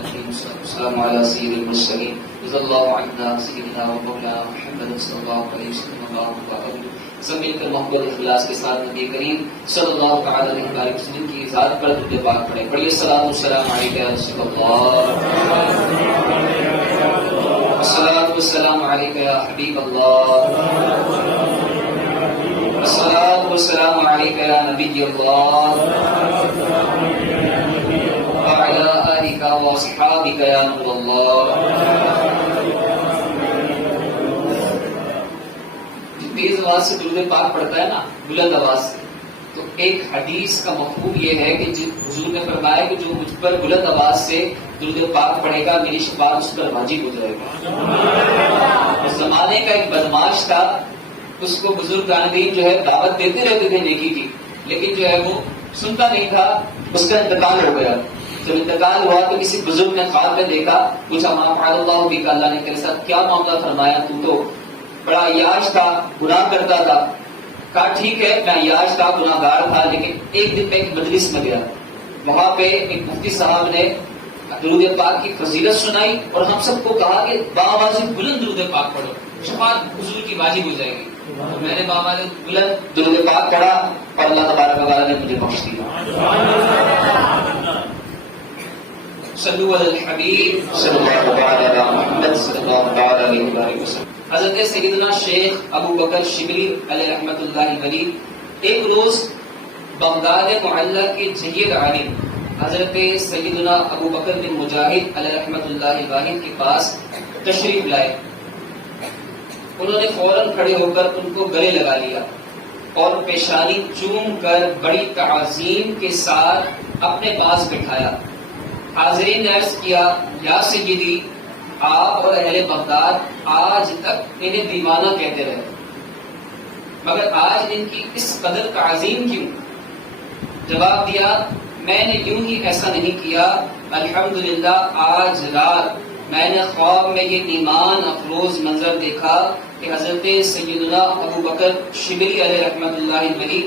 السلام على سيد المرسلين رضي الله عنا سيدنا ومولانا محمد صلی اللہ علیہ وسلم. سب مل کر محبت اخلاص کے ساتھ نبی کریم صلی اللہ تعالی علیہ وسلم کی ذات پر درود پاک پڑھیں. پڑھیے الصلاۃ والسلام علیک یا رسول اللہ، الصلاۃ والسلام علیک یا حبیب اللہ، الصلاۃ والسلام علیک یا نبی اللہ، وعلی آلک واصحابک یا نور اللہ. تیز آواز سے درود پاک پڑھتا ہے نا، بلند آواز سے، تو ایک حدیث کا مفہوم یہ ہے کہ حضور نے فرمایا کہ جو مجھ پر بلند آواز سے درود پاک پڑھے گا میری شفاعت اس پر واجب ہو جائے گا. اس زمانے کا ایک بدماش تھا، اس کو بزرگان دین جو ہے دعوت دیتے رہتے تھے نیکی کی، لیکن جو ہے وہ سنتا نہیں تھا. اس کا انتقال ہو گیا. جب انتقال ہوا تو کسی بزرگ نے خواب میں دیکھا، پوچھا ما فعل اللہ بک، اللہ نے تیرے ساتھ کیا معاملہ فرمایا؟ تو بڑا عیاش تھا، گناہ کرتا تھا. کہا ٹھیک ہے میں عیاش تھا، گناہ گار تھا، لیکن ایک دن میں ایک مجلس میں گیا، وہاں پہ ایک مفتی صاحب نے درود پاک کی فضیلت سنائی اور ہم سب کو کہا کہ باآواز بلند درود پاک پڑھو، شفاعت حضور کی واجب ہو جائے گی. میں نے باآواز بلند درود پاک پڑھا اور اللہ تبارک و تعالی نے مجھے بخش دیا. صلو علی الحبیب صلی اللہ علیہ محمد صلی اللہ علیہ وسلم. حضرت سیدنا شیخ ابو بکر شبلی علیہ رحمۃ اللہ ولی ایک روز بغداد معلی کے جلیل عالم حضرت سیدنا ابو بکر بن مجاہد علیہ رحمۃ اللہ واحد کے پاس تشریف لائے. انہوں نے فوراً کھڑے ہو کر ان کو گلے لگا لیا اور پیشانی چوم کر بڑی تعظیم کے ساتھ اپنے پاس بٹھایا. حاضرین نے عرض کیا یا سیدی، آپ اور اہل بغداد آج تک انہیں دیوانہ کہتے رہے، مگر آج ان کی اس قدر تعظیم کیوں؟ جواب دیا میں نے یوں ہی ایسا نہیں کیا، الحمدللہ آج رات میں نے خواب میں یہ ایمان افروز منظر دیکھا کہ حضرت سیدنا ابو بکر شبلی علیہ رحمۃ اللہ ولی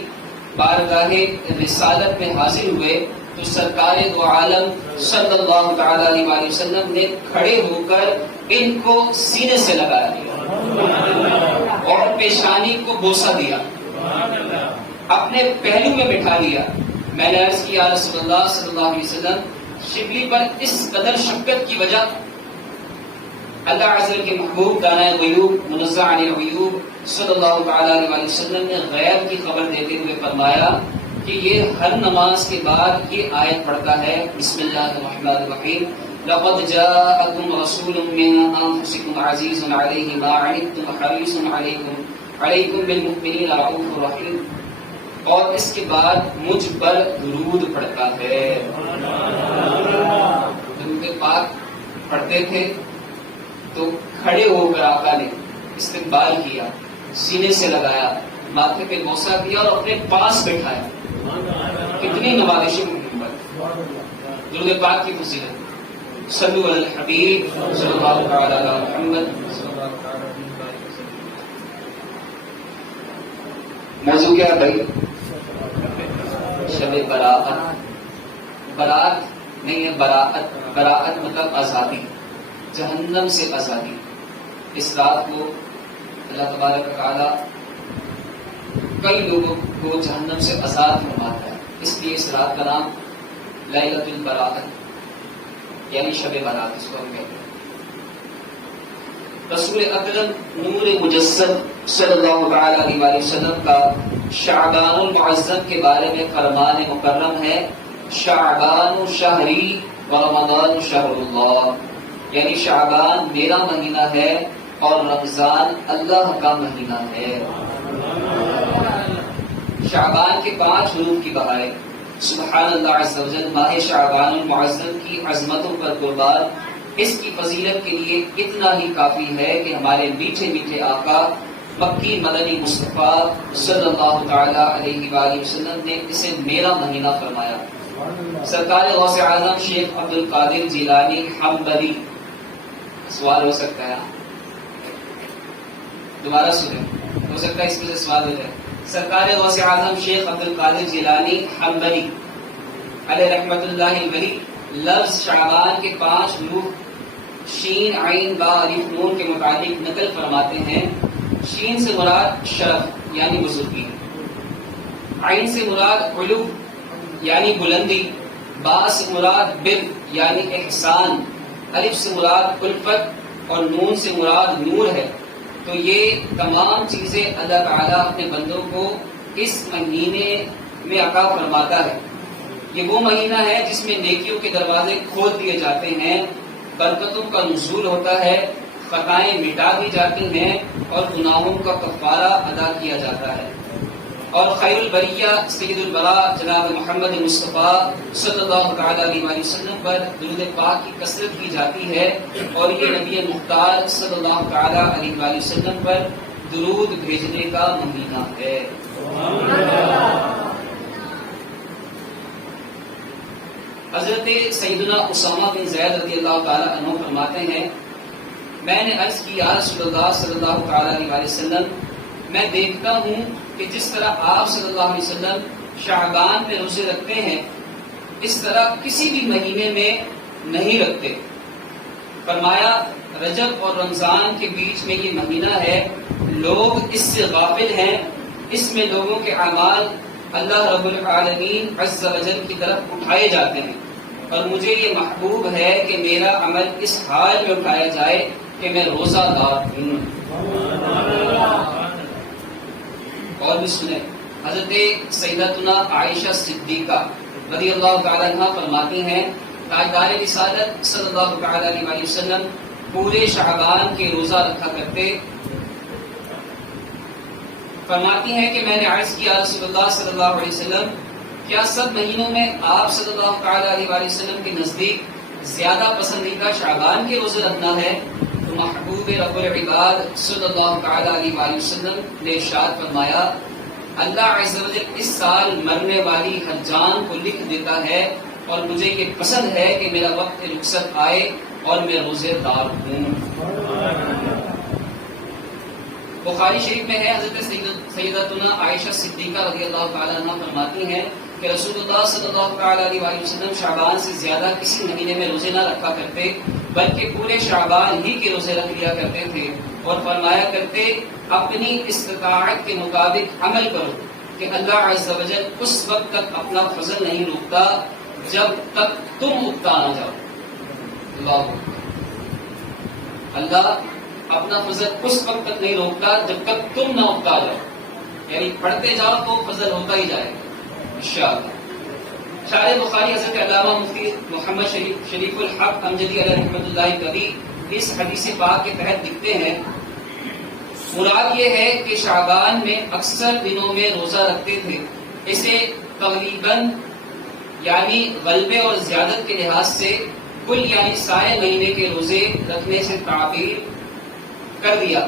بارگاہ رسالت میں حاضر ہوئے تو سرکار دو عالم صلی اللہ تعالی علیہ وسلم نے کھڑے ہو کر ان کو سینے سے لگایا دیا اور پیشانی کو بوسہ دیا، اپنے پہلو میں بٹھا لیا. میں نے عرض کیا رسول اللہ صلی اللہ علیہ وسلم، شبلی پر اس قدر شفقت کی وجہ؟ اللہ عز و جل کے محبوب دانائے غیوب منزہ عن العیوب صلی اللہ تعالی علیہ وسلم نے غیب کی خبر دیتے ہوئے فرمایا کہ یہ ہر نماز کے بعد یہ آیت پڑھتا ہے، بسم اللہ الرحمن الرحیم، لقد جاءکم رسول من انفسکم عزیز علیہ ما عنتم حریص علیکم بالمؤمنین رؤوف رحیم. اور اس کے بعد مجھ پر درود پڑھتا ہے. درود پاک پڑھتے تھے تو کھڑے ہو کر آقا نے استقبال کیا، سینے سے لگایا، ماتھے پہ بوسہ دیا اور اپنے پاس بٹھایا. کتنی نوازشیں محبت، درود پاک کی فضیلت. صلو علی الحبیب صلی اللہ تعالی علی محمد. موضوع کیا ہے بھائی؟ شب براءت. براءت نہیں ہے براءت. براءت مطلب آزادی، جہنم سے آزادی. اس رات کو اللہ تبارک و تعالی کئی لوگوں کو جہنم سے آزاد فرماتا ہے، اس لیے اس رات کا نام لیلۃ البراءت یعنی شب برات اس کو ہم کہتے ہیں. رسول اکرم نور مجسد صلی اللہ تعالی علیہ وسلم کا شعبان المعظم کے بارے میں فرمان مکرم ہے، شعبان شہری و رمضان شہر اللہ، یعنی شعبان میرا مہینہ ہے اور رمضان اللہ کا مہینہ ہے. شعبان کے 5 حروف کی بہائے سبحان اللہ عز و جل. ماہ شعبان المعظم کی عظمتوں پر قربان، اس کی فضیلت کے لیے اتنا ہی کافی ہے کہ ہمارے میٹھے میٹھے آقا مکی مدنی مصطفیٰ صلی اللہ تعالی علیہ وآلہ وسلم نے اسے میرا مہینہ فرمایا. سرکار غوث اعظم شیخ عبد القادر جیلانی حنبلی. سوال ہو سکتا ہے، دوبارہ سنیں، ہو سکتا ہے اس میں سے سوال ہو جائے. سرکار غوث اعظم شیخ عبد القادر جیلانی حنبلی علیہ رحمۃ اللہ ولی لفظ شعبان کے 5 حروف شین عین با الف نون کے متعلق نقل فرماتے ہیں. شین سے مراد شرف یعنی بزرگی، عین سے مراد علو یعنی بلندی، با سے مراد بر یعنی احسان، الف سے مراد الفت اور نون سے مراد نور ہے. تو یہ تمام چیزیں اللہ تعالیٰ اپنے بندوں کو اس مہینے میں عطا فرماتا ہے. یہ وہ مہینہ ہے جس میں نیکیوں کے دروازے کھول دیے جاتے ہیں، برکتوں کا نزول ہوتا ہے، خطائیں مٹا دی جاتی ہیں اور گناہوں کا کفارہ ادا کیا جاتا ہے. اور خیر البریہ سید البراء جناب محمد مصطفیٰ صلی اللہ تعالیٰ علیہ وسلم پر درود پاک کی کثرت کی جاتی ہے، اور یہ نبی مختار صلی اللہ تعالیٰ علیہ وسلم پر درود بھیجنے کا مہینہ ہے. حضرت سیدنا اسامہ بن زید رضی اللہ تعالیٰ عنہ فرماتے ہیں، میں نے عرض کی یا رسول اللہ صلی اللہ تعالیٰ علیہ وسلم، میں دیکھتا ہوں کہ جس طرح آپ صلی اللہ علیہ وسلم شعبان میں روزے رکھتے ہیں اس طرح کسی بھی مہینے میں نہیں رکھتے. فرمایا رجب اور رمضان کے بیچ میں یہ مہینہ ہے، لوگ اس سے غافل ہیں، اس میں لوگوں کے اعمال اللہ رب العالمین عز و جل کی طرف اٹھائے جاتے ہیں، اور مجھے یہ محبوب ہے کہ میرا عمل اس حال میں اٹھایا جائے کہ میں روزہ دار ہوں. اور بھی سنیں، حضرت سیدتنا عائشہ صدیقہ رضی اللہ تعالیٰ عنہ فرماتی ہیں، تاجدار رسالت صلی اللہ تعالیٰ علیہ وسلم پورے شعبان کے روزہ رکھا کرتے. فرماتی ہیں کہ میں نے عرض کیا رسول اللہ صلی اللہ علیہ وسلم، کیا سب مہینوں میں آپ صلی اللہ تعالیٰ علیہ وسلم کے نزدیک زیادہ پسندیدہ شعبان کے روزے رکھنا ہے؟ تو محبوب رب العباد صلی اللہ تعالیٰ علیہ وسلم نے ارشاد فرمایا، اللہ عز و جل اس سال مرنے والی حجان کو لکھ دیتا ہے، اور مجھے یہ پسند ہے کہ میرا وقت رخصت آئے اور میں روزے دار ہوں. بخاری شریف میں ہے، حضرت سیدتنا عائشہ صدیقہ رضی اللہ تعالیٰ عنہ فرماتی ہیں کہ رسول اللہ صلی اللہ تعالیٰ علیہ وسلم شعبان سے زیادہ کسی مہینے میں روزے نہ رکھا کرتے، بلکہ پورے شعبان ہی کے روزے رکھ لیا کرتے تھے، اور فرمایا کرتے اپنی استطاعت کے مطابق عمل کرو کہ اللہ عز و جل اس وقت تک اپنا فضل نہیں روکتا جب تک تم اکتا نہ جاؤ. اللہ اپنا فضل اس وقت تک نہیں روکتا جب تک تم نہ اکتا جاؤ، یعنی پڑھتے جاؤ تو فضل ہوتا ہی جائے گا انشاءاللہ. شارح بخاری حضرت علامہ مفتی محمد شریف الحق امجدی علیہ رحمۃ اللہ کبھی اس حدیث پاک کے تحت لکھتے ہیں، مراد یہ ہے کہ شعبان میں اکثر دنوں میں روزہ رکھتے تھے. اسے تقریباً یعنی غلبے اور زیادت کے لحاظ سے کل یعنی سارے مہینے کے روزے رکھنے سے تعبیر کر دیا.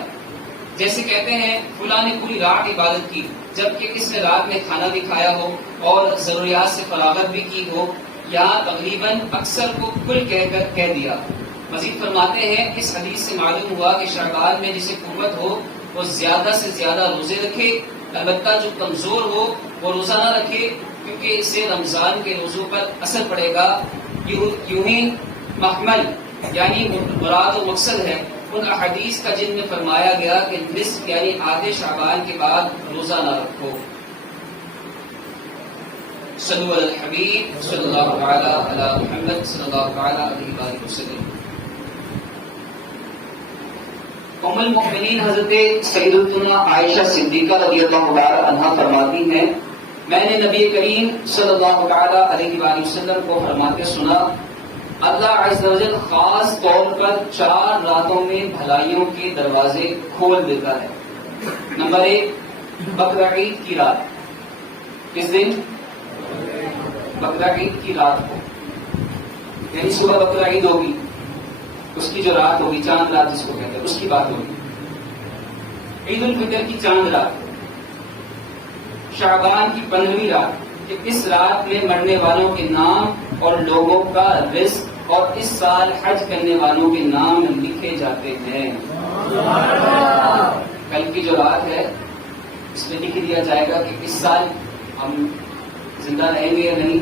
جیسے کہتے ہیں فلاں نے پوری رات عبادت کی، جبکہ اس نے رات میں کھانا بھی کھایا ہو اور ضروریات سے فراغت بھی کی ہو. یہاں تقریباً اکثر کو کل کہہ دیا. مزید فرماتے ہیں اس حدیث سے معلوم ہوا کہ شعبان میں جسے قوت ہو وہ زیادہ سے زیادہ روزے رکھے، البتہ جو کمزور ہو وہ روزہ نہ رکھے، کیونکہ اس سے رمضان کے روزوں پر اثر پڑے گا. یوں ہی محمل یعنی مراد و مقصد ہے ان احادیث کا جن میں فرمایا گیا کہ نصف یعنی آدھے شعبان کے بعد روزہ نہ رکھو. صلو علی الحبیب صلی اللہ تعالی علی محمد صلی اللہ تعالی علیہ وآلہ وسلم. ام المؤمنین حضرت سیدتنا عائشہ صدیقہ رضی اللہ تعالی عنہا فرماتی ہیں، میں نے نبی کریم صلی اللہ تعالی علیہ وآلہ وسلم کو فرماتے سنا، اللہ عز و جل خاص طور پر 4 راتوں میں بھلائیوں کے دروازے کھول دیتا ہے. نمبر 1 بقرعید کی رات. کس دن؟ بقرعید کی رات کو، یعنی صبح بقرعید ہوگی، اس کی جو رات ہوگی چاند رات جس کو کہتے ہیں اس کی بات ہوگی. عید الفطر کی چاند رات، شعبان کی 15ویں رات، کہ اس رات میں مرنے والوں کے نام اور لوگوں کا رزق اور اس سال حج کرنے والوں کے نام لکھے جاتے ہیں. کل کی جو رات ہے اس میں لکھ دیا جائے گا کہ اس سال ہم زندہ رہیں گے یا نہیں،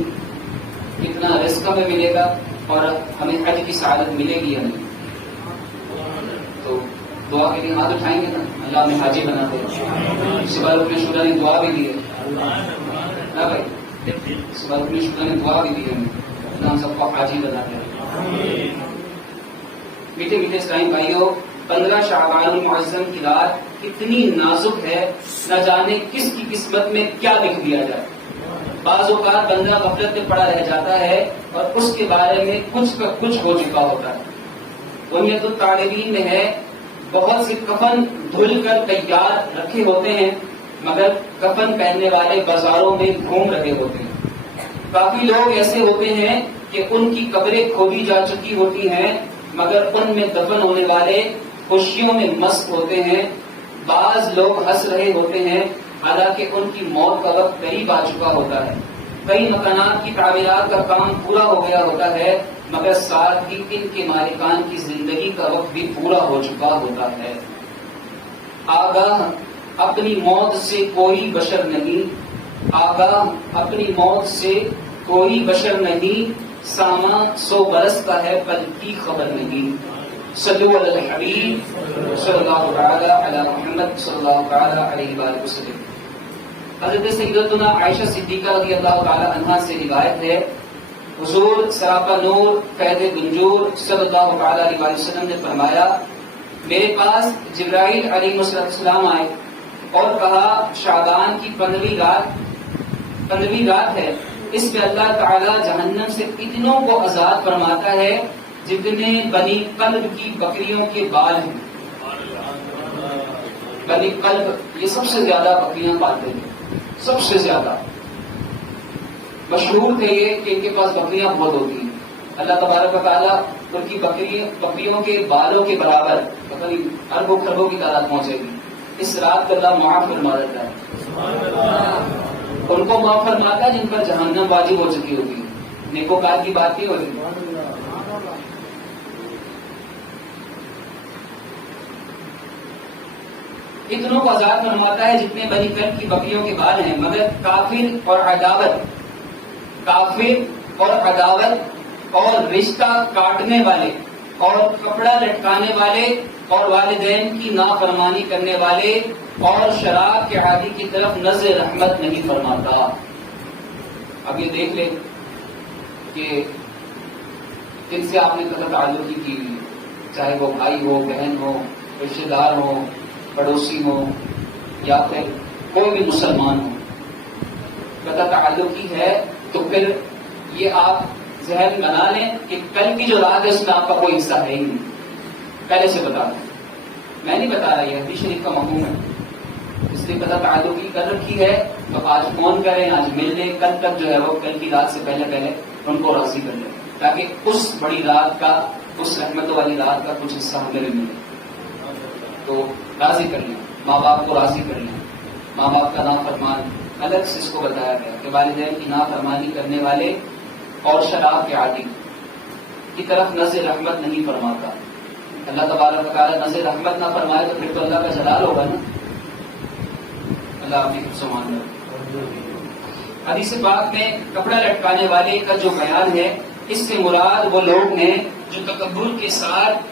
کتنا رزق ہمیں ملے گا، اور ہمیں حج کی سعادت ملے گی یا نہیں؟ تو دعا کے لیے ہاتھ اٹھائیں گے نا، اللہ ہمیں حاجی بنا دے. صبح رکن شدہ نے دعا بھی دی ہے نا بھائی، صبح رکن شدہ نے دعا بھی دی ہے، اللہ ہم سب کو حاجی بنا دے. میٹھے میٹھے اسلام بھائیوں، 15 شعبان المعظم کی رات اتنی نازک ہے، نہ جانے کس کی قسمت میں کیا لکھ دیا جائے. بعض اوقات بندہ غفلت میں پڑا رہ جاتا ہے اور اس کے بارے میں کچھ کا کچھ ہو چکا ہوتا ہے. بنیاد الطالبین میں ہے، بہت سے کفن دھل کر تیار رکھے ہوتے ہیں مگر کفن پہننے والے بازاروں میں گھوم رہے ہوتے ہیں. کافی لوگ ایسے ہوتے ہیں کہ ان کی قبریں کھودی جا چکی ہوتی ہیں مگر ان میں دفن ہونے والے خوشیوں میں مست ہوتے ہیں. بعض لوگ ہنس رہے ہوتے ہیں حالانکہ ان کی موت کا وقت قریب آ چکا ہوتا ہے. کئی مکانات کی تعمیرات کا کام پورا ہو گیا ہوتا ہے مگر ساتھ ہی ان کے مالکان کی زندگی کا وقت بھی پورا ہو چکا ہوتا ہے. آگاہ اپنی موت سے کوئی بشر نہیں، آگاہ اپنی موت سے کوئی بشر نہیں، ساما 100 برس کا ہے پل کی خبر نہیں. صلو علی الحبیب صلی اللہ تعالی علی محمد صلی اللہ تعالی علیہ وآلہ وسلم. حضرت سیدتنا عائشہ صدیقہ رضی اللہ تعالی عنہا سے روایت ہے، حضور سراپا نور فیض گنجور صلی اللہ تعالی علیہ وآلہ وسلم نے فرمایا، میرے پاس جبرائیل علیہ السلام آئے اور کہا شعبان کی 15ویں رات ہے، اس میں اللہ تعالی جہنم سے اتنوں کو آزاد فرماتا ہے جتنے بنی قلب کی بکریوں کے بال ہیں. بنی قلب یہ سب سے زیادہ بکریاں پالتے ہیں، سب سے زیادہ مشہور تھے یہ کہ ان کے پاس بکریاں بہت ہوتی ہیں. اللہ تبارک و تعالیٰ ان کی بکریوں کے بالوں کے برابر پتہ نہیں اربوں خربوں کی تعداد پہنچے گی. اس رات کو اللہ معاف فرما دیتا ہے. ان کو معاف فرماتا ہے جن پر جہنم واجب ہو چکی ہوتی ہے. نیکوکار کی بات نہیں ہو رہی. اتنوں کو آزاد فرماتا ہے جتنے بنی قلب کی بکریوں کے بال ہیں مگر کافر اور عداوت اور رشتہ کاٹنے والے اور کپڑا لٹکانے والے اور والدین کی نافرمانی کرنے والے اور شراب کے عادی کی طرف نظر رحمت نہیں فرماتا. اب یہ دیکھ لیں کہ جن سے آپ نے قطع تعلقی کی، چاہے وہ بھائی ہو، بہن ہو، رشتے دار ہو، پڑوسی ہو یا پھر کوئی بھی مسلمان ہو، قطع تعلقی ہے تو پھر یہ آپ ذہن بنا لیں کہ کل کی جو رات ہے اس میں آپ کا کوئی حصہ ہے ہی نہیں. پہلے سے بتا دیں، میں نہیں بتا رہا، یہ حدیث شریف کا مفہوم ہے. اس لیے قطع تعلقی کر رکھی ہے تو آج فون کریں، آج مل لیں، کل تک جو ہے وہ کل کی رات سے پہلے ان کو راضی کر لیں تاکہ اس بڑی رات کا، اس رحمت والی رات کا کچھ حصہ ہمیں بھی ملے. تو راضی کر لیں، ماں باپ کو راضی کر لیں. ماں باپ کا نافرمان الگ سے اس کو بتایا گیا کہ والدین کی نافرمانی کرنے والے اور شراب کے عادی کی طرف نظر رحمت نہیں فرماتا. اللہ تبارک و تعالیٰ نظر رحمت نہ فرمائے تو پھر تو اللہ کا جلال ہوگا نا. اللہ اپنی سبحان اللہ. حدیث پاک میں کپڑا لٹکانے والے کا جو بیان ہے، اس سے مراد وہ لوگ ہیں جو تکبر کے ساتھ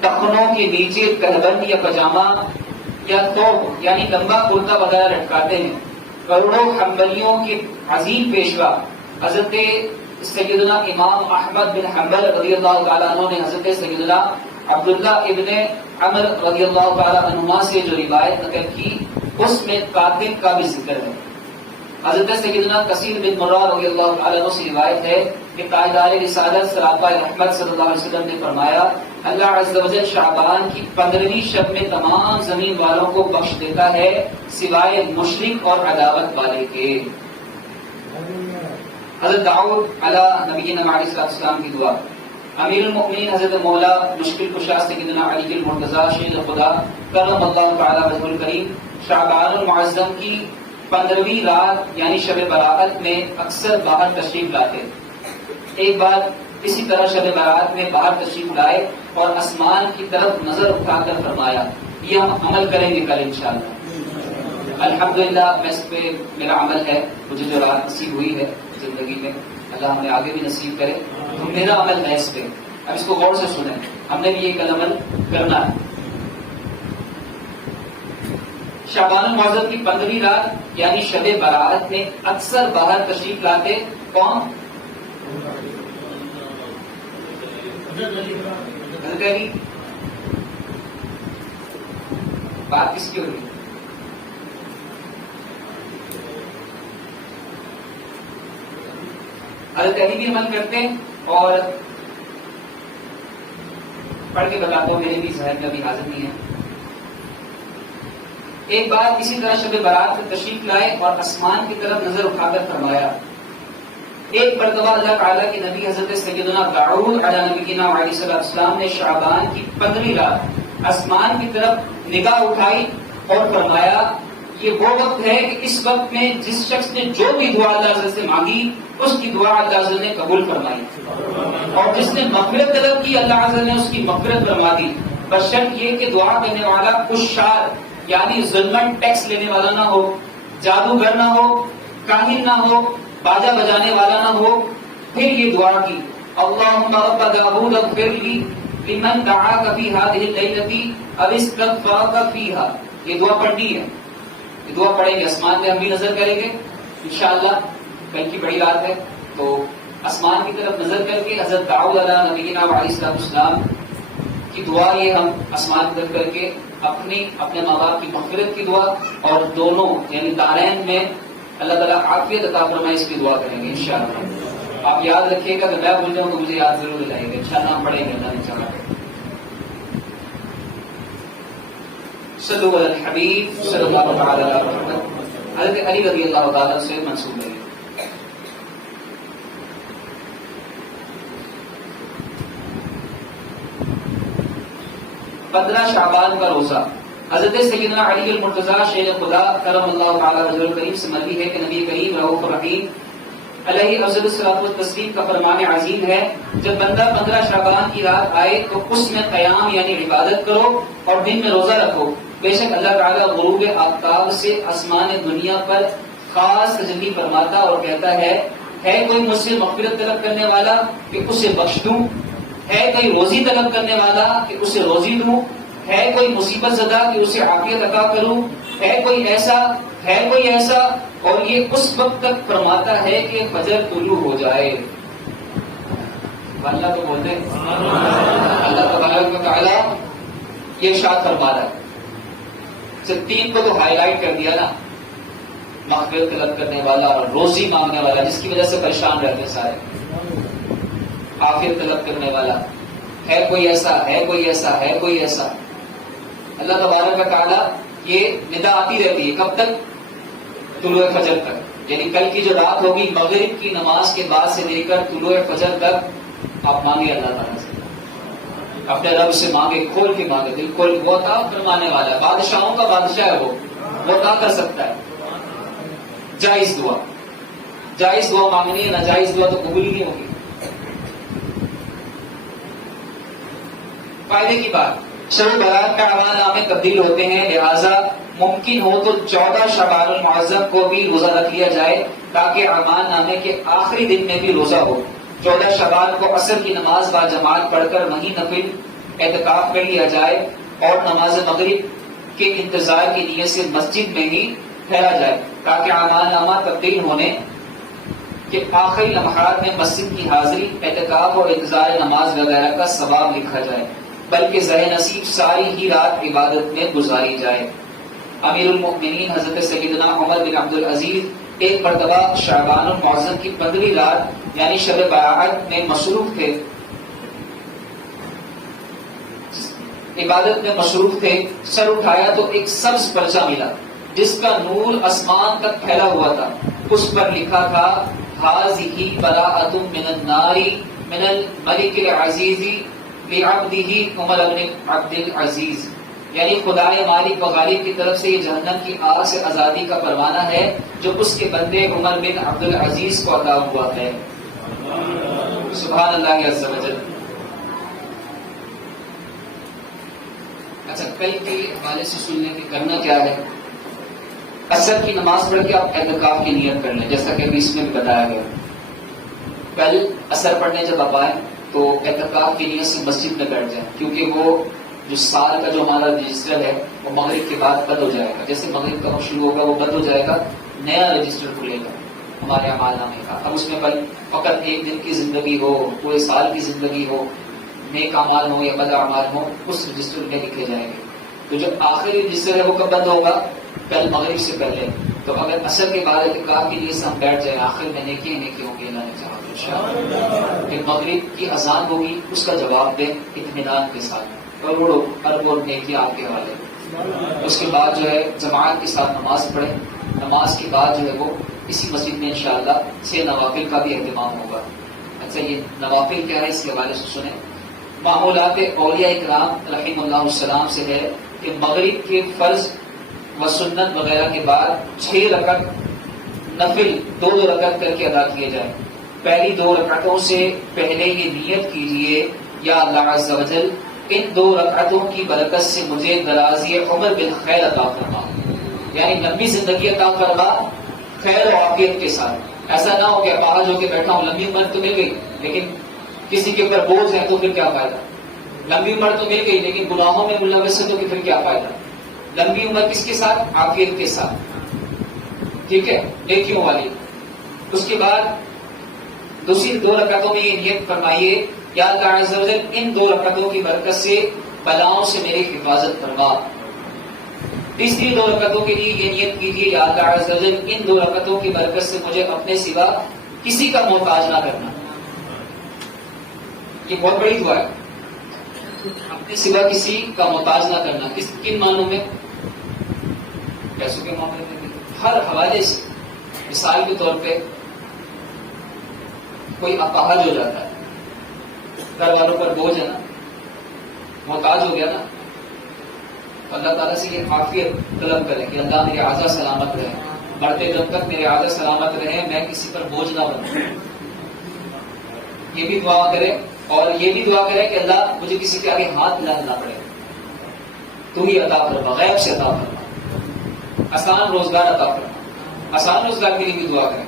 ٹخنوں کے نیچے کہبند یا پاجامہ یا توپ یعنی لمبا کرتا وغیرہ لٹکاتے ہیں. کروڑوں حنبلیوں کے عظیم پیشوا حضرت سیدنا امام احمد بن حنبل رضی اللہ تعالیٰ عنہ نے حضرت سیدنا عبداللہ ابن عمر رضی اللہ تعالیٰ عنہما سے جو روایت نقل کی، اس میں کاتب کا بھی ذکر ہے. حضرت سیدنا کثیر بن مرہ رضی اللہ تعالیٰ عنہ سے روایت ہے کہ تاجدار رسالت سراپا رحمت صلی اللہ علیہ وسلم نے فرمایا، اللہ عز و جل شعبان کی 15ویں شب میں تمام زمین والوں کو بخش دیتا ہے سوائے مشرک اور عداوت والے کے. حضرت داؤد علی نبینا علیہ السلام کی دعا. امیر المؤمنین حضرت مولا مشکل کشا سیدنا علی المرتضیٰ شیخ خدا کرم اللہ تعالی وجہ الکریم شعبان المعظم کی 15ویں رات یعنی شب برات میں اکثر باہر تشریف لاتے. ایک بار اسی طرح شب برات میں باہر تشریف لائے اور آسمان کی طرف نظر اٹھا کر فرمایا، یہ ہم عمل کریں گے کل انشاءاللہ. الحمدللہ میں اس پہ میرا عمل ہے، مجھے جو رات نصیب ہوئی ہے زندگی میں، اللہ ہمیں آگے بھی نصیب کرے. تو میرا عمل ہے اس پہ، اب اس کو غور سے سنیں، ہم نے بھی یہ کل عمل کرنا ہے. شعبان المعظم کی 15ویں رات یعنی شب برات میں اکثر باہر تشریف لاتے کون؟ حضرت علی. بات کس کی ہو رہی؟ حضرت علی بھی عمل کرتے ہیں، اور پڑھ کے بتاتا ہوں، میرے بھی ذہن میں ابھی حاضر نہیں ہے. ایک بار اسی طرح شب برات میں تشریف لائے اور آسمان کی طرف نظر اٹھا کر فرمایا. ایک مرتبہ اللہ تعالیٰ کے نبی حضرت سیدنا داؤد علیہ نبینا علیہ السلام نے شعبان کی 15ویں رات آسمان کی طرف نگاہ اٹھائی اور فرمایا یہ وہ وقت ہے کہ اس وقت میں جس شخص نے جو بھی دعا اللہ عز سے مانگی اس کی دعا اللہ عز نے قبول فرمائی، اور جس نے مغفرت طلب کی اللہ عز نے اس کی مغفرت فرما دی، بشرط یہ کہ دعا کرنے والا کشار یعنی ظلمن ٹیکس لینے والا نہ ہو، جادوگر نہ ہو، کاہن نہ ہو، باجا بجانے والا نہ ہو. پھر یہ دعا کی اللہم رب داؤد اغفر لی لمن دعاک فی ہذہ اللیلۃ او استغفرک فیہا. یہ دعا پڑھنی ہے، یہ دعا پڑھیں گے، آسمان میں ہم بھی نظر کریں گے انشاءاللہ. کل کی بڑی رات ہے تو آسمان کی طرف نظر کر کے حضرت داؤد علیہ نبینا علیہ السلام کی دعا یہ ہم آسمان کی طرف کر کے اپنے ماں باپ کی مغفرت کی دعا اور دونوں یعنی دارین میں اللہ تعالیٰ عافیت عطا فرمائے اس کی دعا کریں گے انشاءاللہ. آپ یاد رکھیے گا کہ میں بھول جاؤں تو مجھے یاد ضرور دلائیں گے، اچھا نام پڑھیں گے اللہ نے چاہا. صلو علی الحبیب صلی اللہ تعالی علی محمد. حضرت علی رضی اللہ تعالیٰ سے منسوب ہے. پندرہ شعبان کا روزہ. حضرت سیدنا علی المرتضیٰ شیخ خدا کرم اللہ تعالی وجہ الکریم سے مروی ہے کہ نبی کریم رؤوف رحیم علیہ افضل الصلاۃ والتسلیم کا فرمان عظیم ہے جب بندہ 15 شعبان کی رات آئے تو اس میں قیام یعنی عبادت کرو اور دن میں روزہ رکھو. بے شک اللہ تعالیٰ غروب آفتاب سے آسمان دنیا پر خاص تجلی فرماتا اور کہتا ہے کوئی مجھ سے مغفرت طلب کرنے والا کہ اسے بخش دوں، ہے کوئی روزی طلب کرنے والا کہ اسے روزی دوں، ہے کوئی مصیبت زدہ کہ اسے عافیت عطا کروں، ہے کوئی ایسا. اور یہ اس وقت تک فرماتا ہے کہ فجر طلوع ہو جائے. اللہ تو بولتے ہیں اللہ تبارک و تعالی یہ ارشاد فرما رہا ہے. تین کو تو ہائی لائٹ کر دیا نا، مغفرت طلب کرنے والا اور روزی مانگنے والا جس کی وجہ سے پریشان رہتے سارے، عافیت طلب کرنے والا، ہے کوئی ایسا. اللہ تبارک و تعالیٰ یہ ندا آتی رہتی ہے کب تک؟ طلوع فجر تک. یعنی کل کی جو رات ہوگی مغرب کی نماز کے بعد سے لے کر طلوع فجر تک آپ مانگے اللہ تعالیٰ سے، اپنے رب سے مانگے، کھول کے مانگے، دل کھول. وہ عطا فرمانے والا ہے، بادشاہوں کا بادشاہ ہے، وہ عطا کر سکتا ہے. جائز دعا مانگنی ہے، ناجائز دعا تو قبول ہی نہیں ہوگی. فائدے کی بات، شب برات کا اعمال نامے تبدیل ہوتے ہیں، لہذا ممکن ہو تو 14 شعبان المعظم کو بھی روزہ رکھ لیا جائے تاکہ اعمال نامے کے آخری دن میں بھی روزہ ہو. 14 شعبان کو عصر کی نماز با جماعت پڑھ کر وہیں نفل اعتکاف کر لیا جائے اور نماز مغرب کے انتظار کی نیت سے مسجد میں ہی ٹھہرا جائے تاکہ اعمال نامہ تبدیل ہونے کے آخری لمحات میں مسجد کی حاضری، اعتکاف اور انتظار نماز وغیرہ کا ثواب لکھا جائے، بلکہ ذہ نصیب ساری ہی رات عبادت میں گزاری جائے. امیر المؤمنین حضرت سیدنا عمر بن عبد العزیز ایک مرتبہ شعبان المعظم کی 15ویں رات یعنی شب برات میں مصروف تھے، عبادت میں مصروف تھے. سر اٹھایا تو ایک سبز پرچہ ملا جس کا نور آسمان تک پھیلا ہوا تھا. اس پر لکھا تھا ہذہ براءۃ من النار من الملک العزیز لعبدہ عمر بن عبد العزیز. یعنی خدائے مالک و غالب کی طرف سے یہ جہنم کی آگ سے آزادی کا پروانہ ہے جو اس کے بندے عمر بن عبد العزیز کو عطا ہوا ہے. سبحان اللہ عز و جل. اچھا، کل کے حوالے سے سننے کے کرنا کیا ہے؟ عصر کی نماز پڑھ کے آپ اعتکاف کی نیت کر لیں جیسا کہ ابھی اس میں بھی بتایا گیا. کل اثر پڑھنے جب آپ آئیں تو اعتکاف کی نیت سے مسجد میں بیٹھ جائیں، کیونکہ وہ جو سال کا جو ہمارا رجسٹر ہے وہ مغرب کے بعد بند ہو جائے گا. جیسے مغرب کا وقت شروع ہوگا وہ بند ہو جائے گا، نیا رجسٹر کھلے گا ہمارے اعمال نامے کا. اب اس میں فقط ایک دن کی زندگی ہو، پورے سال کی زندگی ہو، نیک اعمال ہو یا بد اعمال ہو، اس رجسٹر میں لکھے جائیں گے. تو جو آخری رجسٹر ہے وہ کب بند ہوگا؟ کل مغرب سے پہلے. تو اگر عصر کے بعد اعتکاف کے لیے سے ہم بیٹھ جائیں، آخر میں نیکی ہوں گے اللہ نے چاہا تو انشاءاللہ. پھر مغرب کی اذان ہوگی، اس کا جواب دیں اطمینان کے ساتھ، کروڑوں اربوں نیکی آپ کے حوالے. اس کے بعد جو ہے جماعت کے ساتھ نماز پڑھیں. نماز کے بعد جو ہے وہ اسی مسجد میں انشاءاللہ 6 نوافل کا بھی اہتمام ہوگا. اچھا، یہ نوافل کیا ہے اس کے حوالے سے سنیں. معمولات اولیاء اکرام رحمہ اللہ السلام سے ہے کہ مغرب کے فرض و سنت وغیرہ کے بعد 6 رکعت نفل 2 رکعت کر کے ادا کیے جائیں. پہلی 2 رکعتوں سے پہلے یہ نیت کیجیے، یا اللہ عز و جل ان 2 رکعتوں کی برکت سے مجھے درازی عمر بالخیر عطا فرما، یعنی لمبی زندگی عطا فرما خیر و عافیت کے ساتھ. ایسا نہ ہو کہ اپاہج ہو کے بیٹھا ہوں، لمبی عمر تو مل گئی لیکن کسی کے اوپر بوجھ ہے تو پھر کیا فائدہ. لمبی عمر تو مل گئی لیکن گناہوں میں ملوث ہے تو پھر کیا فائدہ. لمبی عمر کس کے ساتھ؟ عافیت کے ساتھ، ٹھیک ہے، نیکیوں والی. اس کے بعد دوسری 2 رکعتوں میں یہ نیت فرمائیے، یا اللہ عز و جل ان 2 رکعتوں کی برکت سے بلاؤں سے میری حفاظت فرما. تیسری 2 رکعتوں کے لیے یہ نیت کیجیے، یا اللہ عز و جل ان 2 رکعتوں کی برکت سے مجھے اپنے سوا کسی کا محتاج نہ کرنا. یہ بہت بڑی دعا ہے، اپنے سوا کسی کا محتاج نہ کرنا. کن معنوں میں؟ پیسوں کے معاملے میں بھی، ہر حوالے سے. مثال کے طور پہ کوئی اپاہج ہو جاتا ہے، گھر والوں پر بوجھ ہے نا، محتاج ہو گیا نا، اللہ تعالیٰ سے یہ عافیت طلب کرے کہ اللہ میرے اعضاء سلامت رہے، مرتے دم تک میرے اعضاء سلامت رہے، میں کسی پر بوجھ نہ بنوں. یہ بھی دعا کرے، اور یہ بھی دعا کرے کہ اللہ مجھے کسی کے آگے ہاتھ ملانا نہ پڑے، تو ہی عطا فرما، غیب سے عطا فرما، آسان روزگار عطا فرما. آسان روزگار کے لیے بھی دعا کرے.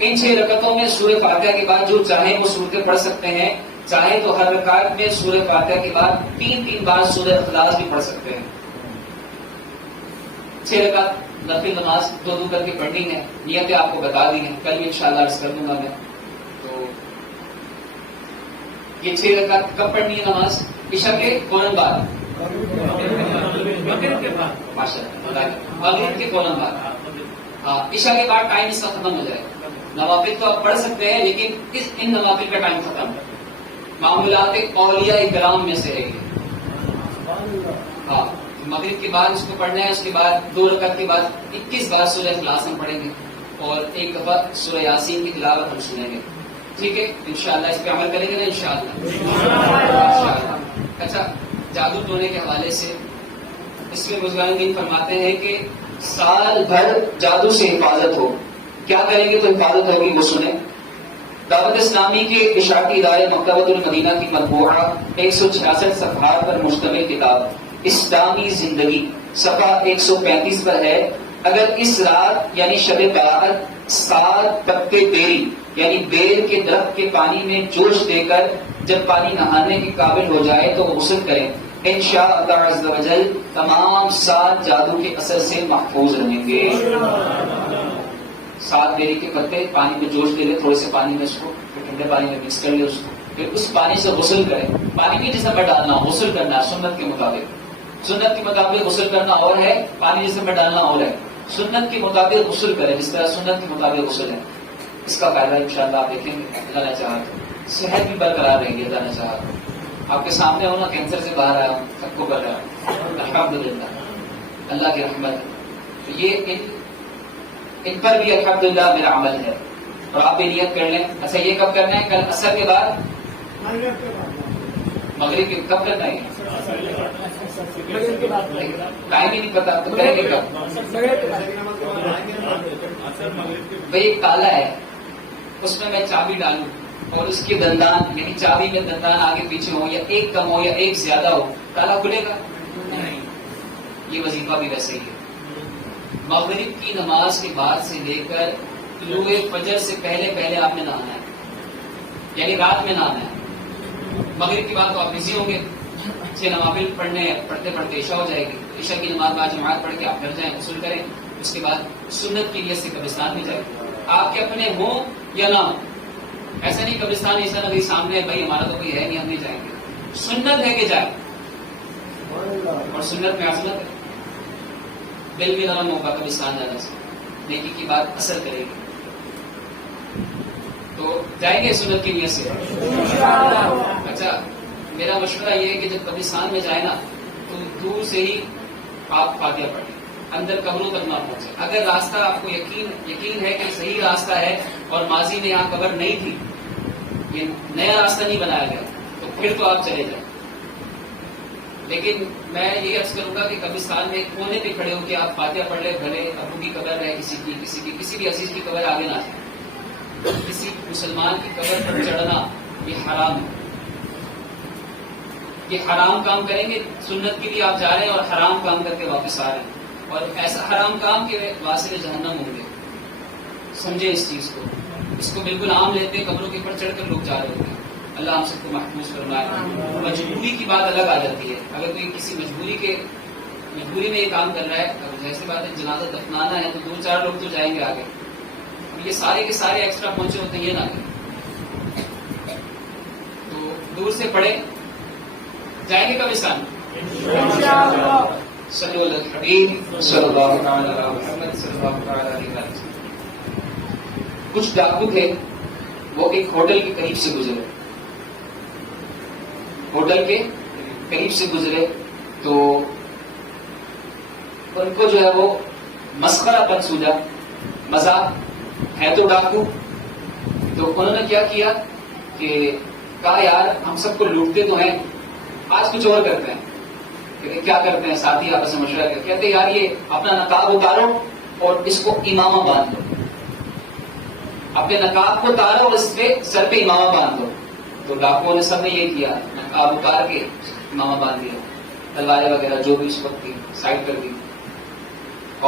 ان 6 رکعتوں میں سورہ فاتحہ کے بعد جو چاہیں وہ سورتیں پڑھ سکتے ہیں. چاہے تو ہر رکعت میں سورہ فاتحہ کے بعد 3 بار سورہ اخلاص بھی پڑھ سکتے ہیں. 6 رکعت نفل نماز 2 کر کے پڑھنی ہے. نیتیں آپ کو بتا دی ہیں، کل بھی انشاءاللہ عرض کر دوں گا میں. تو یہ 6 رکعت کب پڑھنی ہے نماز؟ عشاء کے فوراً بعد، ماشاء اللہ، مغرب کے فوراً بعد. ہاں، عشاء کے بعد ٹائم اس کا ختم ہو جائے گا. نوافل تو آپ پڑھ سکتے ہیں لیکن ان نوافل کا ٹائم ختم ہے. معمولات اولیاء اکرام میں سے ہے یہ. ہاں، مغرب کے بعد اس کو پڑھنا ہے. اس کے بعد 2 رکعت کے بعد 21 بار سورہ اخلاص ہم پڑھیں گے اور 1 دفعہ سورہ یاسین کی تلاوت ہم سنیں گے. ٹھیک ہے، انشاءاللہ اس پہ عمل کریں گے نا انشاءاللہ. اچھا، جادو ٹونے کے حوالے سے اس میں بزرگان دین فرماتے ہیں کہ سال بھر جادو سے حفاظت ہو. کیا کریں گے تو حفاظت ہوگی، وہ سنیں. دعوت اسلامی کے اشاعتی ادارے مکتبۃ المدینہ کی مطبوعہ 166 صفحات پر مشتمل کتاب اسلامی زندگی صفحہ 135 پر ہے. اگر اس رات یعنی شب برات 7 پتے بیری یعنی بیل کے درخت کے پانی میں جوش دے کر جب پانی نہانے کے قابل ہو جائے تو غسل کریں. انشاءاللہ عز و جل تمام 7 جادو کے اثر سے محفوظ رہیں گے. 7 بیری کے پتے پانی میں جوش دے لیں، تھوڑے سے پانی میں اس کو پھر ٹھنڈے پانی میں مکس کر لیں، اس کو پھر اس پانی سے غسل کریں. پانی بھی جسم میں ڈالنا، غسل کرنا ہے سنت کے مطابق. سنت کے مطابق غسل کرنا اور ہے، پانی جسم میں ڈالنا اور ہے. سنت کے مطابق غسل کریں جس طرح سنت کے مطابق غسل ہے. اس کا فائدہ انشاءاللہ آپ دیکھیں گے. اللہ نے چاہا تو صحت بھی برقرار رہے گی. اللہ نے چاہا تو آپ کے سامنے ہونا، کینسر سے باہر آیا ہوں، سب کو کر رہا ہوں الحمدللہ، اللہ کی رحمت ہے. تو یہ ان پر بھی الحمدللہ میرا عمل ہے اور آپ بھی نیت کر لیں. اچھا، یہ کب کرنا ہے؟ کل عصر کے بعد، مغرب کے کب کرنا ہے؟ ٹائم ہی نہیں پتا، تو کریں گے کب؟ بھائی ایک تالا ہے، اس میں چابی ڈالوں اور اس کے دندان یعنی چابی میں دندان آگے پیچھے ہو یا ایک کم ہو یا ایک زیادہ ہو، تالا کھلے گا نہیں. یہ وظیفہ بھی ویسے ہی ہے. مغرب کی نماز کے بعد سے لے کر طلوع فجر سے پہلے آپ نے نہانا ہے، یعنی رات میں نہانا ہے۔ مغرب کے بعد تو آپ بزی ہوں گے، 6 نوافل پڑھتے عشاء ہو جائے گی، عشاء کی نماز بعد جماعت پڑھ کے آپ گھر جائیں، غسل کریں، اس کے بعد سنت کی نیت سے قبرستان میں جائیں، آپ کے اپنے ہوں یا نہ ہوں۔ ایسا نہیں قبرستان ایسا نہ سامنے ہے، بھائی ہمارا تو کوئی ہے نہیں ہم نہیں جائیں گے، سنت ہے کہ جائیں، اور سنت میں عظمت ہے، دل میں نرم ہوگا قبرستان جانے سے، نیکی کی بات اثر کرے گی۔ تو جائیں گے سنت کی نیت سے؟ اچھا، میرا مشورہ یہ ہے کہ جب قبرستان میں جائیں نا تو دور سے ہی آپ فاتحہ پڑھیں، اندر قبروں تک نہ پہنچے۔ اگر راستہ آپ کو یقین ہے کہ صحیح راستہ ہے اور ماضی میں یہاں قبر نہیں تھی، یہ نیا راستہ نہیں بنایا گیا، تو پھر تو آپ چلے جائیں۔ لیکن میں یہ عرض کروں گا کہ قبرستان میں کونے پہ کھڑے ہو کے آپ فاتحہ پڑھ لیں، بھلے ابو کی قبر ہے، کسی بھی عزیز کی قبر آگے نہ جائیں۔ کسی مسلمان کی قبر پر چڑھنا یہ حرام ہے، یہ حرام کام کریں گے۔ سنت کے لیے آپ جا رہے ہیں اور حرام کام کر کے واپس آ رہے ہیں، اور ایسا حرام کام کہ واسطے جہنم ہوں گے۔ سمجھے اس چیز کو، اس کو بالکل عام لیتے ہیں، قبروں کے اوپر چڑھ کر لوگ جا رہے ہوتے ہیں۔ اللہ ہم سب کو محفوظ فرمائے۔ مجبوری کی بات الگ آ جاتی ہے، اگر کوئی کسی مجبوری میں یہ کام کر رہا ہے، جیسے بات ہے جنازہ دفنانا ہے تو 2-4 لوگ تو جائیں گے آگے، اب یہ سارے کے سارے ایکسٹرا پہنچے ہوتے ہیں، یہ نہ کریں۔ تو دور سے پڑھیں، جائیں گے قبرستان صلی اللہ الحبیب صلی اللہ علیہ محمد صلی اللہ علیہ وسلم۔ کچھ ڈاکو تھے، وہ ایک ہوٹل کے قریب سے گزرے، تو ان کو جو ہے وہ مسخرہ پن سوجا، مذاق ہے تو ڈاکو، تو انہوں نے کیا کیا کہ کہا یار ہم سب کو لوٹتے تو ہیں، آج کچھ اور کرتے ہیں۔ کہ کیا کرتے ہیں؟ ساتھی آپس میں مشورہ کرتے، کہتے یار یہ اپنا نقاب اتارو اور اس کو امامہ باندھ دو، اپنے نقاب کو اتارو اور اس پہ سر پہ امامہ باندھ دو۔ تو ڈاکوؤں نے سب نے یہ کیا، نقاب اتار کے امامہ باندھ دیا، تلواریں وغیرہ جو بھی اس وقت تھی سائڈ کر دی،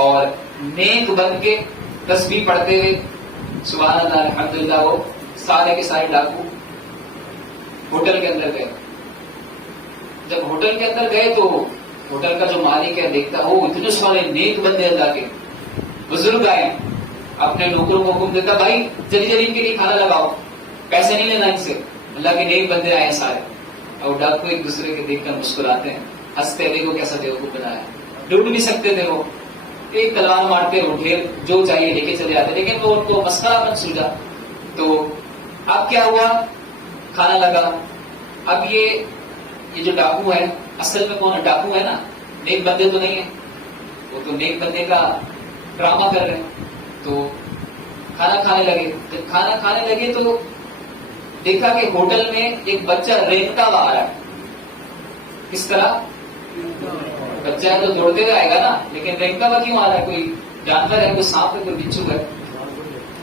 اور نیک بن کے تسبیح پڑھتے ہوئے سبحان اللہ الحمدللہ، وہ سارے کے سارے ڈاکو ہوٹل کے اندر گئے۔ جب ہوٹل کے اندر گئے تو ہوٹل کا جو مالک ہے دیکھتا وہ اتنے سارے نیک بندے اللہ کے بزرگ آئے، اپنے نوکروں کو حکم دیتا بھائی جلدی ان کے لیے کھانا لگاؤ، پیسے نہیں لینا ان سے، اللہ کے نیک بندے آئے ہیں سارے۔ اور ڈاکو ایک دوسرے کے دیکھ کر مسکراتے ہیں، ہنستے، دیکھو کیسا بیوقوف بنایا، لوٹ بھی سکتے تھے وہ، ایک تلوار مارتے وہ ڈھیر جو چاہیے لے کے چلے جاتے، لیکن وہ ان کو مسخرہ پن سوجا۔ تو اب کیا ہوا؟ کھانا لگا۔ اب یہ جو ڈاکو ہے اصل میں کون ہے؟ ڈاکو ہے نا، نیک بندے تو نہیں ہیں، وہ تو نیک بندے کا ڈرامہ کر رہے ہیں۔ تو کھانا کھانے لگے، جب کھانا کھانے لگے تو دیکھا کہ ہوٹل میں ایک بچہ رینگتا ہوا آ رہا ہے۔ کس طرح؟ بچہ ہے تو دوڑتے ہوئے آئے گا نا، لیکن رینگتا ہوا کیوں آ رہا ہے؟ کوئی جانور ہے، کوئی سانپ ہے، کوئی بچھو ہے؟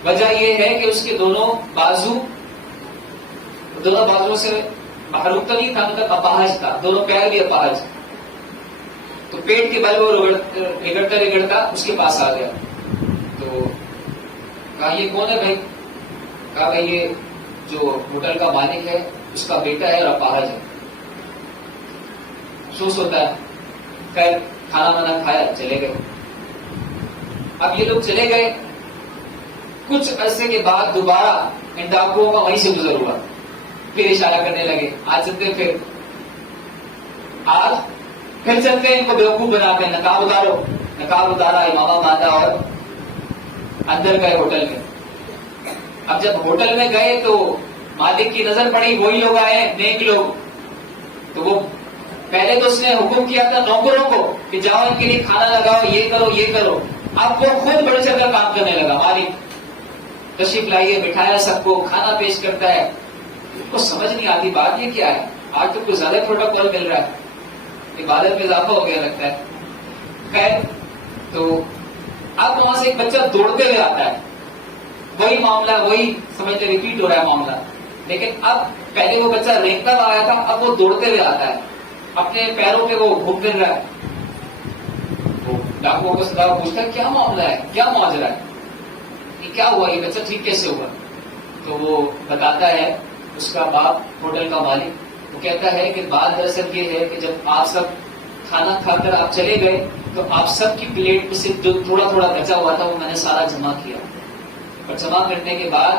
وجہ یہ ہے کہ اس کے دونوں بازو سے محروق تو نہیں تھا، مطلب اپاہج تھا، دونوں پیر بھی اپاہج، تو پیٹ کے بل وہ رگڑتا اس کے پاس آ گیا۔ تو کہا یہ کون ہے بھائی؟ کہا بھائی یہ جو ہوٹل کا مالک ہے اس کا بیٹا ہے اور اپاہج ہے، افسوس ہوتا ہے۔ خیر کھانا وانا کھایا، چلے گئے۔ اب یہ لوگ چلے گئے، کچھ عرصے کے بعد دوبارہ ان ڈاکوؤں کا وہیں سے گزر ہوا، پھر اشارہ کرنے لگے آج چلتے ہیں، پھر چلتے ہیں، ان کو بیوقوف بناتے ہیں، نقاب اتارو، نقاب اتارا، امامہ باندھا اور اندر گئے ہوٹل میں۔ اب جب ہوٹل میں گئے تو مالک کی نظر پڑی، وہی لوگ آئے نیک لوگ، تو وہ پہلے تو اس نے حکم کیا تھا نوکروں کو کہ جاؤ ان کے لیے کھانا لگاؤ، یہ کرو یہ کرو، اب وہ خود بڑھ چڑھ کر کام کرنے لگا۔ مالک تشریف لائیے، بٹھایا سب کو، کھانا پیش کرتا ہے، ان کو سمجھ نہیں آتی بات یہ کیا ہے، آج تو کچھ زیادہ پروٹوکول مل رہا ہے، عبادت میں اضافہ ہو گیا لگتا ہے۔ خیر تو اب وہاں سے ایک بچہ دوڑتے ہوئے آتا ہے، وہی معاملہ، وہی سمجھتے ریپیٹ ہو رہا ہے معاملہ، لیکن اب پہلے وہ بچہ رینگتا ہوا آیا تھا، اب وہ دوڑتے ہوئے آتا ہے، اپنے پیروں پہ وہ گھوم پھر رہا ہے۔ ڈاکوؤں کو سدا پوچھتا ہے کیا معاملہ ہے, کیا ماجرا ہے, یہ کیا ہوا, یہ بچہ ٹھیک کیسے ہوا؟ تو وہ بتاتا ہے اس کا باپ ہوٹل کا مالک, وہ کہتا ہے کہ بات دراصل یہ ہے کہ جب آپ سب کھانا کھا کر آپ چلے گئے تو آپ سب کی پلیٹ میں سے جو تھوڑا تھوڑا بچا ہوا تھا وہ میں نے سارا جمع کیا, اور جمع کرنے کے بعد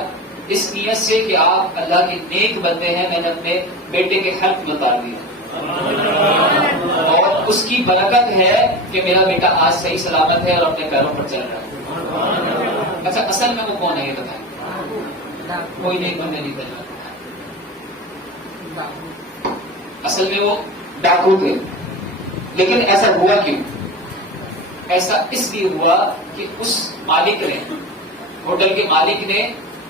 اس نیت سے کہ آپ اللہ کے نیک بندے ہیں میں نے اپنے بیٹے کے حق میں اتار دیا, اور اس کی برکت ہے کہ میرا بیٹا آج صحیح سلامت ہے اور اپنے پیروں پر چل رہا ہے. اچھا اصل میں وہ کون ہے یہ بتائیں؟ کوئی نیک بندے نہیں بن رہا, اصل میں وہ ڈاکو تھے. لیکن ایسا ہوا کیوں؟ ایسا اس لیے ہوا کہ اس مالک نے, ہوٹل کے مالک نے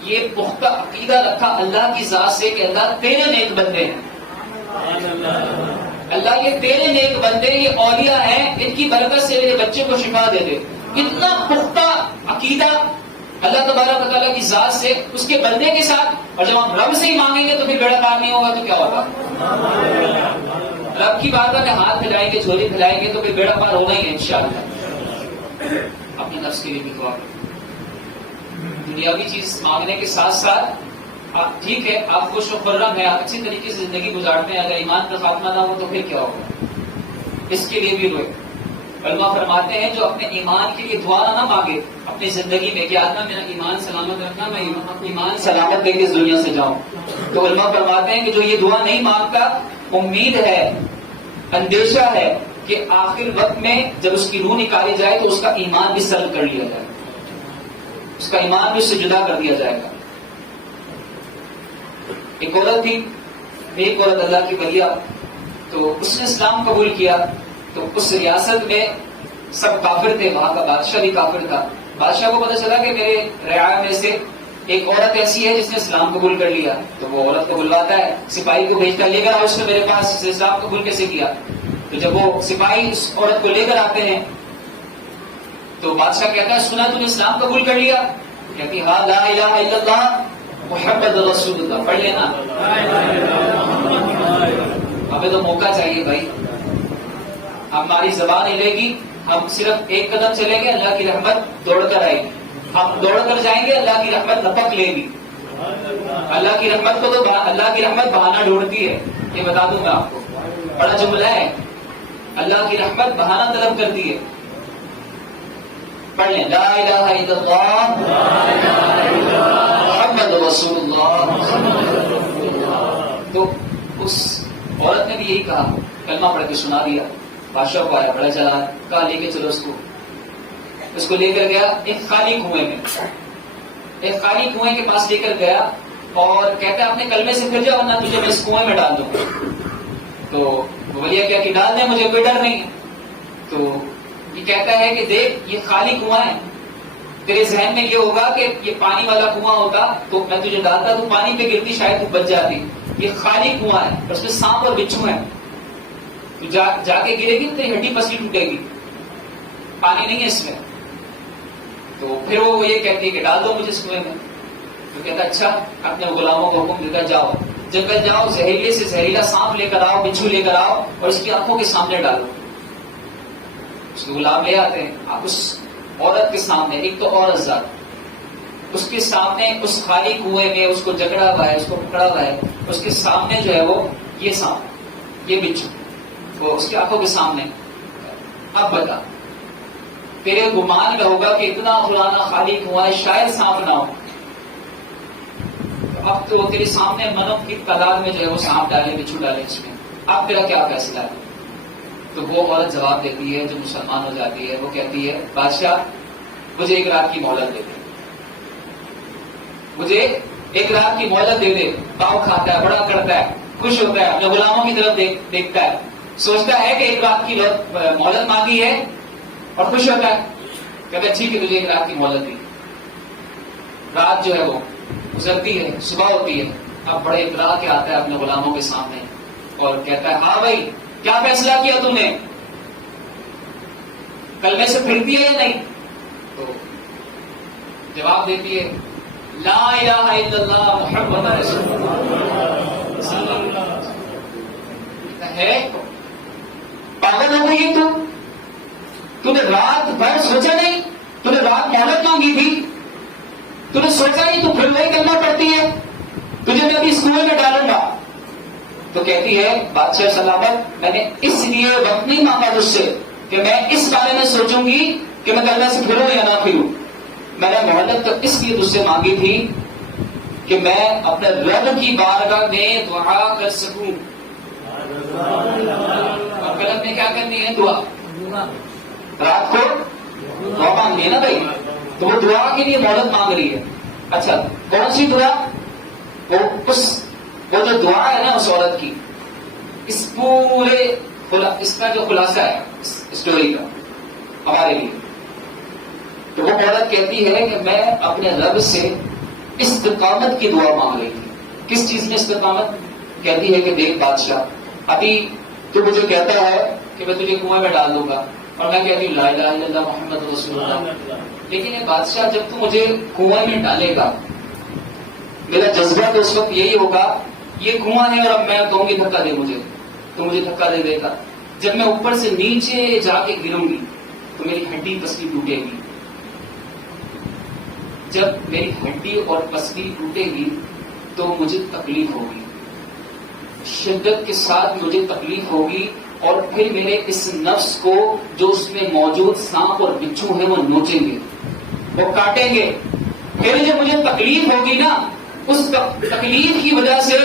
یہ پختہ عقیدہ رکھا اللہ کی ذات سے کہ اللہ تیرے نیک بندے ہیں, اللہ یہ تیرے نیک بندے, یہ اولیاء ہیں, ان کی برکت سے میرے بچے کو شفا دے دے. اتنا پختہ عقیدہ اللہ تبارک و تعالیٰ کی ذات سے اس کے بندے کے ساتھ, اور جب ہم رب سے ہی مانگیں گے تو پھر بیڑا پار نہیں ہوگا تو کیا ہوگا؟ رب کی بات میں ہاتھ پھیلائیں گے, جھولی پھیلائیں گے تو پھر بیڑا پار ہونا ہی ہے انشاءاللہ. اپنے نفس کے لیے بھی دعا کریں. دنیاوی چیز مانگنے کے ساتھ ساتھ ٹھیک ہے آپ خوش و خرم ہیں, آپ اچھی طریقے سے زندگی گزارتے ہیں, اگر ایمان کا خاتمہ نہ ہو تو پھر کیا ہوگا؟ اس کے لیے بھی روئے. علماء فرماتے ہیں جو اپنے ایمان کے لیے دعا نہ مانگے اپنی زندگی میں کہ آدمی میرا ایمان سلامت رکھنا, میں ایمان سلامت لے کے اس دنیا سے جاؤں, تو علماء فرماتے ہیں کہ جو یہ دعا نہیں مانگتا امید ہے, اندیشہ ہے کہ آخر وقت میں جب اس کی روح نکالی جائے تو اس کا ایمان بھی سلب کر لیا جائے, اس کا ایمان بھی اس سے جدا کر دیا جائے گا. ایک عورت تھی, ایک عورت اللہ کی ولیہ, تو اس نے اسلام قبول کیا. تو اس ریاست میں سب کافر تھے, وہاں کا بادشاہ بھی کافر تھا. بادشاہ کو پتہ چلا کہ میرے رعایا میں سے ایک عورت ایسی ہے جس نے اسلام قبول کر لیا. تو وہ عورت کو بلواتا ہے, سپاہی کو بھیجتا ہے, لے کر آؤ اس نے میرے پاس اسلام قبول کیسے کیا. تو جب وہ سپاہی اس عورت کو لے کر آتے ہیں تو بادشاہ کہتا ہے سنا تم نے اسلام قبول کر لیا؟ کہتی ہاں لا الہ الا اللہ محمد رسول اللہ. پڑھ لینا, ہمیں تو موقع چاہیے بھائی, ہماری زبان ہلے گی, ہم صرف ایک قدم چلیں گے اللہ کی رحمت دوڑ کر آئے گی, ہم دوڑ کر جائیں گے اللہ کی رحمت لپک لے گی. اللہ کی رحمت کو تو اللہ کی رحمت بہانہ ڈھونڈتی ہے, یہ بتا دوں گا آپ کو, بڑا جملہ ہے, اللہ کی رحمت بہانہ طلب کرتی ہے. پڑھ لیں لا الہ الا اللہ محمد رسول اللہ. تو اس عورت نے بھی یہی کہا, کلمہ پڑھ کے سنا دیا. بادشاہ کو آیا, بڑا چلا, کہا لے کے چلو اس کو لے کر گیا ایک خالی کنویں میں, ایک خالی کنویں کے پاس لے کر گیا اور کہتا ہے اپنے کلمے سے پھر جا ورنہ تجھے میں اس کنویں میں ڈال دوں. تو ولیہ کیا کہ ڈال دیں, مجھے کوئی ڈر نہیں. تو یہ کہتا ہے کہ دیکھ یہ خالی کنواں ہے, تیرے ذہن میں یہ ہوگا کہ یہ پانی والا کنواں ہوتا تو میں تجھے ڈالتا تو پانی پہ گرتی شاید تو بچ جاتی. یہ خالی کنواں ہے اور اس میں سانپ اور بچھو ہے, تو جا کے گرے گی تیری ہڈی پسلی ٹوٹے گی, پانی نہیں ہے اس میں. تو پھر وہ یہ کہتی ہے کہ ڈال دو مجھے اس کنویں میں. تو کہتا اچھا, اپنے غلاموں کو حکم دیتا جاؤ, جنگل جاؤ, زہریلے سے زہریلا سانپ لے کر آؤ, بچھو لے کر آؤ اور اس کی آنکھوں کے سامنے ڈالو. اس کے غلام لے آتے ہیں, آپ اس عورت کے سامنے, ایک تو عورت ذات, اس کے سامنے اس خالی کنویں میں اس کو جکڑا ہوا ہے, اس کو پکڑا ہوا ہے, اس کے سامنے جو ہے وہ یہ سانپ, یہ بچھو, وہ اس کی آنکھوں کے سامنے. اب بتا, تیرے گمان میں ہوگا کہ اتنا پرانا خالی کنواں ہے, شاید سانپ نہ ہو. اب تو تیرے سامنے منوں کی تعداد میں جو ہے وہ سانپ ڈالے, بچھو ڈالے اس میں, اب تیرا کیا فیصلہ ہے؟ تو وہ عورت جواب دیتی ہے, جو مسلمان ہو جاتی ہے, وہ کہتی ہے بادشاہ مجھے ایک رات کی مہلت دے دے, مجھے ایک رات کی مہلت دے دے. پاؤ کھاتا ہے, بڑا کرتا ہے, خوش ہوتا ہے, اپنے غلاموں کی طرف دیکھتا ہے, سوچتا ہے کہ ایک رات کی مہلت مانگی ہے اور خوش ہوتا ہے. کہتا ہے ٹھیک ہے تجھے ایک رات کی مہلت دی. رات جو ہے وہ گزرتی ہے, صبح ہوتی ہے. اب بڑے اطراع کے آتا ہے اپنے غلاموں کے سامنے اور کہتا ہے ہاں بھائی کیا فیصلہ کیا تم نے, کلمے سے پھرتی ہے یا نہیں؟ تو جواب دیتی ہے لا الہ الا اللہ محمد رسول اللہ. ہے پاگل ہو گئی, تو تو نے رات بھر سوچا نہیں؟ تو نے رات مہلت مانگی تھی؟ تو نے سوچا نہیں تو پھر وہی کرنا پڑتی ہے؟ تجھے میں ابھی اس کنویں میں ڈالوں گا. تو کہتی ہے بادشاہ سلامت میں نے اس لیے وقت نہیں مانگا تجھ سے کہ میں اس بارے میں سوچوں گی کہ میں کلمہ سے پھروں یا نہ پھروں. میں نے مہلت تو اس لیے تجھ سے مانگی تھی کہ میں اپنے رب کی بارگاہ میں دعا کر سکوں. اور قلب میں کیا کرنی ہے؟ دعا. رات کو دعا مانگنی ہے نا بھائی. تو وہ دعا کے لیے مہلت مانگ رہی ہے. اچھا کون سی دعا؟ وہ جو دعا ہے نا اس عورت کی، اس پورے اس کا جو خلاصہ ہے اس اسٹوری کا ہمارے لیے. تو وہ عورت کہتی ہے کہ میں اپنے رب سے استقامت کی دعا مانگ رہی تھی. کس چیز میں استقامت؟ کہتی ہے کہ دیکھ بادشاہ ابھی تو مجھے کہتا ہے کہ میں تجھے کنویں میں ڈال دوں گا اور میں کہتی ہوں لا الہ الا اللہ محمد رسول اللہ. لیکن یہ بادشاہ جب تو مجھے کنویں میں ڈالے گا میرا جذبہ تو اس وقت یہی ہوگا یہ کنواں ہے اور اب میں دوں گی دھکا دے مجھے تو مجھے دھکا دے دے گا. جب میں اوپر سے نیچے جا کے گروں گی تو میری ہڈی پسلی ٹوٹے گی. جب میری ہڈی اور پسلی ٹوٹے گی تو مجھے تکلیف ہوگی، شدت کے ساتھ مجھے تکلیف ہوگی. اور پھر میرے اس نفس کو جو اس میں موجود سانپ اور بچھو ہیں وہ نوچیں گے، وہ کاٹیں گے. پھر جب مجھے تکلیف ہوگی نا اس تکلیف کی وجہ سے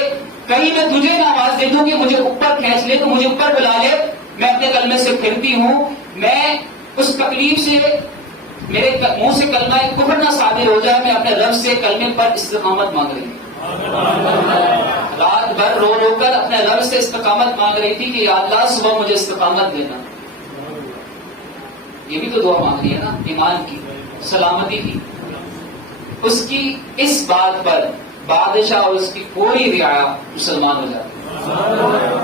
کہیں میں تجھے نہ آواز دے دوں کہ مجھے اوپر کھینچ لے تو مجھے اوپر بلا لے، میں اپنے کلمے سے پھرتی ہوں. میں اس تکلیف سے میرے منہ سے کلمہ کفر نہ صادر ہو جائے. میں اپنے رب سے کلمے پر استقامت مانگ رہی ہوں. رات بھر رو رو کر اپنے رب سے استقامت مانگ رہی تھی کہ یا اللہ صبح مجھے استقامت دینا. یہ بھی تو دعا مانگ رہی ہے نا، ایمان کی، سلامتی کی. اس کی اس بات پر بادشاہ اور اس کی پوری رعایا مسلمان ہو جاتی ہے.